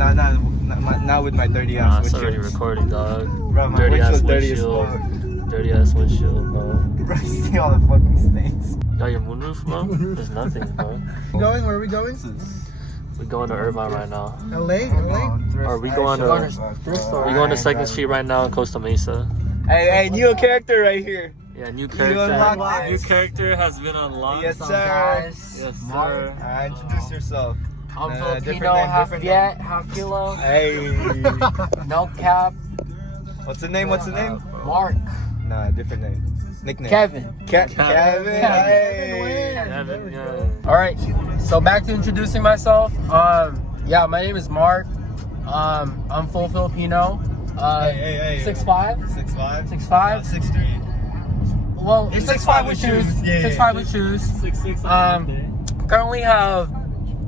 not with my dirty ass It's windshield. already recording, dog. Bro, my Dirty ass windshield dirty as windshield. fuck. Dirty ass windshield, bro. Bro, you see all the fucking stains. Got your moonroof, bro? There's nothing, bro. Going? Where are we going? We're going to Irvine right now. LA? Or we going to 2nd Street right now in Costa Mesa. Hey, new character right here. Yeah, new unlocked character. it. New character has been unlocked. Yes, sir. Guys. Yes, sir. Introduce yourself. I'm different Filipino, name, half different Viet, half kilo. Hey. No cap. What's the name? Mark. Nah, different name. Nickname. Kevin. Kevin. Hey. Kevin, yeah. Alright, so back to introducing myself. Yeah, my name is Mark. I'm full Filipino. Hey. 6'5". 6'5". 6'5". 6'3". Well, 6'5" with shoes. 6'5" with shoes. 6'6". Currently have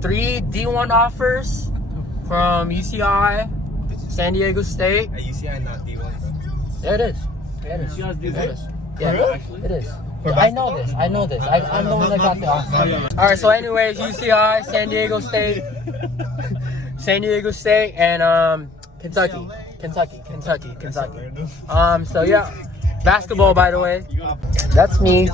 3 D1 offers from UCI, San Diego State. Hey, UCI not D1, bro. Yeah, it is. Yeah, it is. You guys do It that? is. Yeah, Actually? it is. I know this. I'm the one that got the offer. Alright, so anyways, UCI, San Diego State, and Kentucky. So yeah, basketball, by the way. That's me.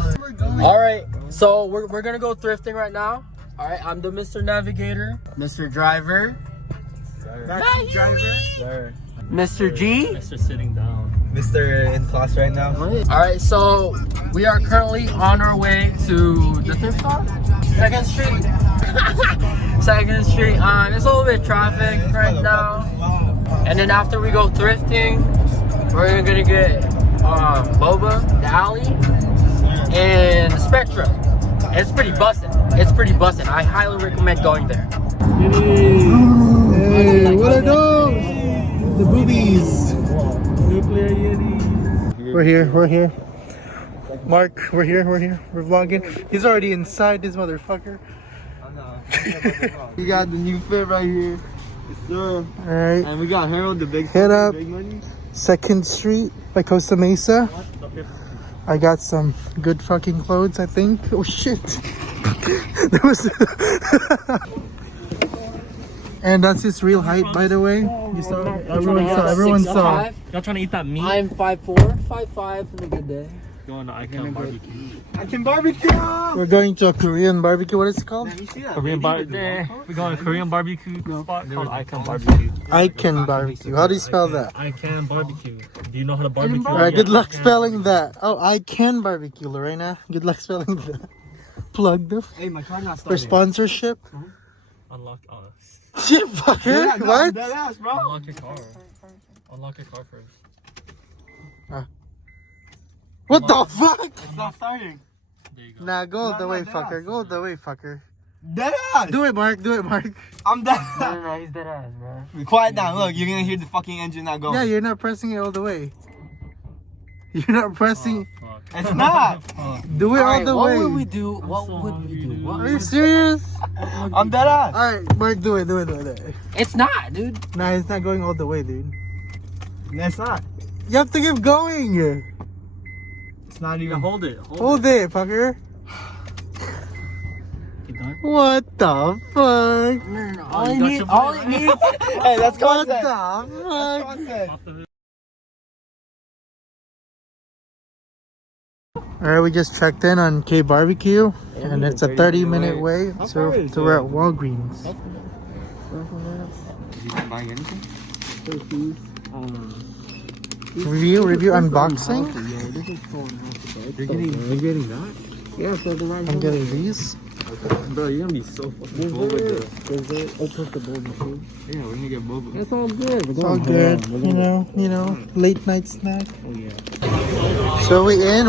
Alright, so we're gonna go thrifting right now. Alright, I'm the Mr. Navigator, Mr. Driver, Taxi Driver, Mr. G. Mr. Sitting down. Mr. in class right now. Alright, so we are currently on our way to the thrift shop, 2nd Street. 2nd Street. It's a little bit of traffic right now. And then after we go thrifting, we're gonna get boba, the alley, and the Spectrum. It's pretty busted. I highly recommend going there. Hey, what are those? The boobies. Nuclear Yeti. We're here. Mark, we're here. We're vlogging. He's already inside this motherfucker. We got the new fit right here. Yes, sir. Alright. And we got Harold, the big Head up. big money. 2nd Street by Costa Mesa. I got some good fucking clothes, I think. Oh shit. There was and that's his real height, by the way. You saw? Everyone saw. Y'all trying to eat that meat? I'm 5'4", 5'5" in a good day. Going to Icanbarbecue. Icanbarbecue! We're going to a Korean barbecue. What is it called? We're going to Korean barbecue spot called Icanbarbecue. Icanbarbecue. How do you spell that? Icanbarbecue. Do you know how to barbecue? Alright, good luck spelling that. Oh, I can barbecue, Lorena. Good luck spelling that. Plug the Hey, my car not for starting. sponsorship. Unlock us. Shit, fucker. What? Dead ass, bro. Unlock your car. Unlock your car first. What the fuck? It's not starting. There you go. Nah, go all the way, dead fucker. ass. Go all the way, fucker. Dead ass. Do it, Mark. Do it, Mark. I'm dead. No, he's dead ass, bro. Quiet down. Look, you're gonna hear the fucking engine not going. Yeah, you're not pressing it all the way. You're not pressing. Fuck. It's not. Do it all Alright, the what way. would we do? What would we do? What Are you serious? I'm dead ass. Alright, Mark, do it. It's not, dude. Nah, it's not going all the way, dude. It's not. You have to keep going. It's not Yeah, even. hold it. Hold it, fucker. You done? What the fuck? No. Oh, All it needs. Hey, that's What the content. fuck? Content. Off the hood. Alright, we just checked in on KBBQ, and it's a 30-minute wait, so we're at Walgreens. Did you buy anything? Review unboxing. You're getting that? Yeah, so the right I'm getting these. Bro, you're gonna be so fucking full with the. Yeah, we're gonna get boba. It's all good. It's all good, you know, late night snack. Oh yeah. So we in.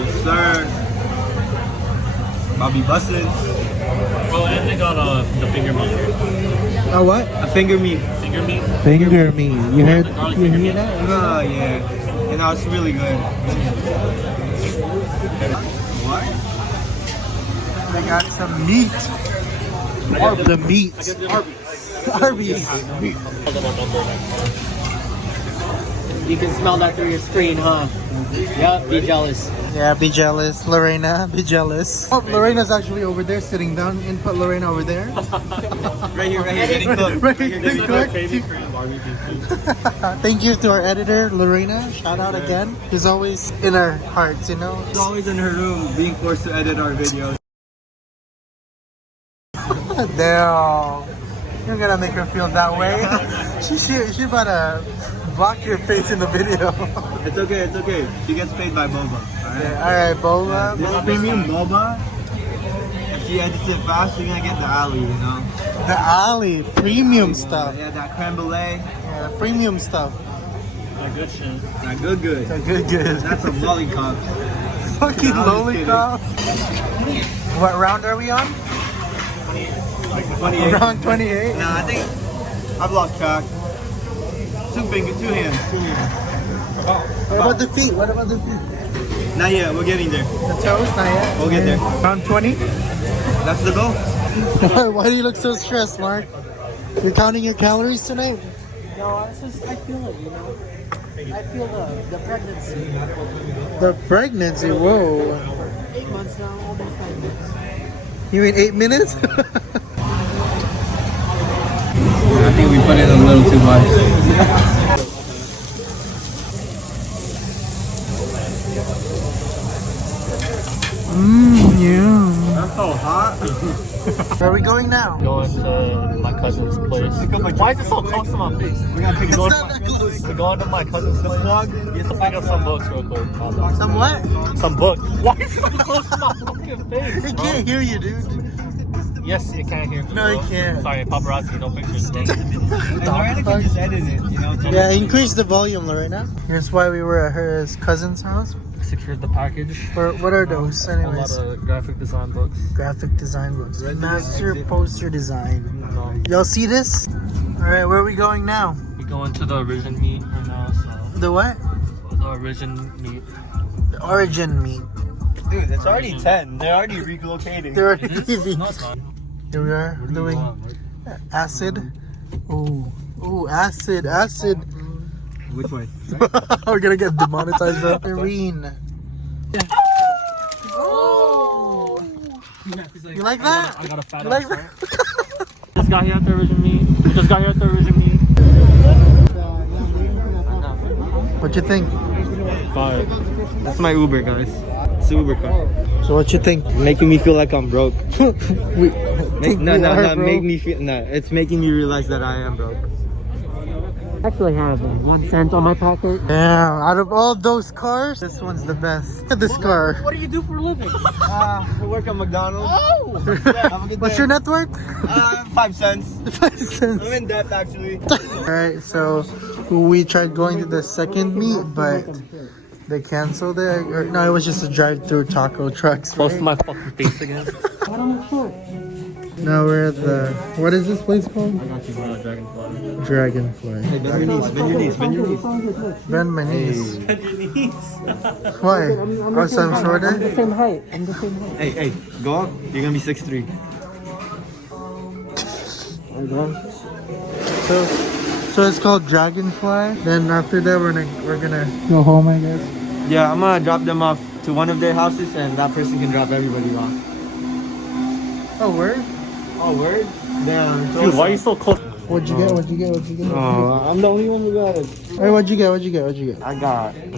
Yes, sir. Bobby busted. Well, and they got the finger meat. Oh, what? A finger meat. Finger meat? Finger me. You heard? Garlic You finger hear meat. that? Oh yeah. And now it's really good. What? They got some meat. The meat. Arby's. You can smell that through your screen, huh? Yep, be jealous. Yeah, be jealous. Lorena, be jealous. Oh, Lorena's actually over there sitting down. Input Lorena over there. Right here, getting cooked. Right here, getting cooked. Korean BBQ. Thank you to our editor, Lorena. Shout out again. She's always in our hearts, you know? She's always in her room being forced to edit our videos. Damn. You're gonna make her feel that way. she about to block your face in the video. It's okay. She gets paid by boba. Alright, boba. This premium boba, if she edits it fast, you're gonna get the alley, you know? The alley, premium stuff. Yeah, that creme brulee. Yeah, the premium stuff. That good shit. That good. The good. That's a lollipop. Fucking No, I'm just lollipop. What round are we on? Like 28. Round 28? Nah, I think I've lost track. Two hands. What about the feet? Not yet, we're getting there. The toes? Not yet. We'll get there. Round 20? That's the goal. Why do you look so stressed, Mark? You're counting your calories tonight? No, it's just, I feel it, you know? I feel the pregnancy. The pregnancy, whoa. 8 months now, almost 9 months. You mean 8 minutes? I think we put it a little too much. Yeah. That's so hot. Where are we going now? Going to my cousin's place. Why is it so close to my face? We're gonna pick It's it not up. that close. We're going to my cousin's place. You have to pick up some books real quick. Some what? Some books. Why is it so close to my fucking face? He bro? can't hear you, dude. Yes, you can't hear me. No, you bro. can't. Sorry, paparazzi, no pictures. Dang it. And Lorena can just edit it, you know? Yeah, increase the volume, Lorena. Here's why we were at her cousin's house. Secured the package. What are those, A lot anyways? of graphic design books. Graphic design books. Master poster design. No. Y'all see this? Alright, where are we going now? We're going to the Origin meet right now, so. The what? The Origin meet. The origin meat. Dude, it's already 10. They're already relocating. They're already No, leaving. it's not. Here we are doing acid. Ooh, acid. Which way? We're gonna get demonetized, bro. Irvine. You like that? I got a fat You like ass, that? right? Just got here at the Origin meet. We just got here at the Origin meet. What you think? Fire. That's my Uber, guys. It's the Uber car. So what you think? Making me feel like I'm broke. We think we are, bro. Make me feel. No, it's making me realize that I am broke. I actually have 1 cent on my pocket. Yeah, out of all those cars, this one's the best. Look at this car. What do you do for a living? I work at McDonald's. Oh! Have a good What's day. your net worth? 5 cents. 5 cents. I'm in debt, actually. Alright, so we tried going to the second meet, but they canceled it. No, it was just a drive-through taco trucks. Close to Right? my fucking face again. Now we're at the, what is this place called? I got you, Dragonfly. Dragonfly. Hey, bend your knees. Bend my knees. Why? Because I'm shorter? I'm the same height. Hey, go up. You're gonna be 6'3". So it's called Dragonfly. Then after that we're gonna go home, I guess. Yeah, I'm gonna drop them off to one of their houses, and that person can drop everybody off. Oh, word? Oh, word? Damn. Dude, why are you so close? What'd you get? Oh, I'm the only one who got it. Hey, what'd you get? I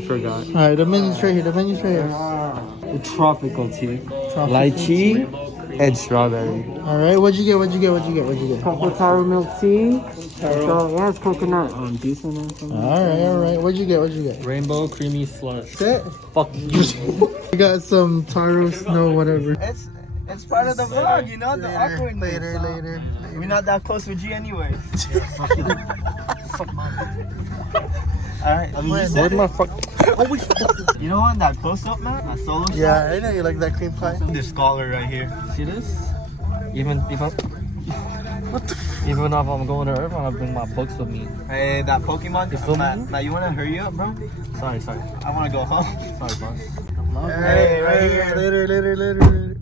forgot. Alright, the menu's right here. The tropical tea. Tropical Lychee and strawberry. Alright, what'd you get? Cocoa taro milk tea. So, yeah, it's coconut. Decent or something. Alright. What'd you get? Rainbow creamy slush. That's it? Fuck you. I got some taro snow, whatever. It's part of the vlog, you know, the awkwardness. Later. We're not that close with G anyways. Alright, I mean, you said my it. fuck? You know what, that close-up, man? That solo shot? Yeah, I know you like that cream pie. This scholar right here. See this? Even if I'm going to Irvine, I'll bring my books with me. Hey, that Pokemon. You feel me? Matt, you wanna hurry up, bro? Sorry. I wanna go home. Sorry, boss. Hey, right here. Later.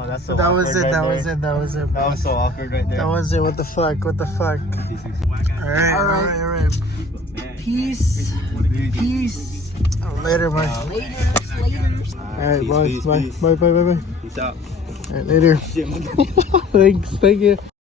Oh, that's so That was awkward it. right That there. was it. That was it. That was so awkward right there. That was it. What the fuck? Alright. Peace. Peace. Later, man. Later. Alright, bye. Peace, Bye. peace. Bye. Peace out. Alright, later. Thanks. Thank you.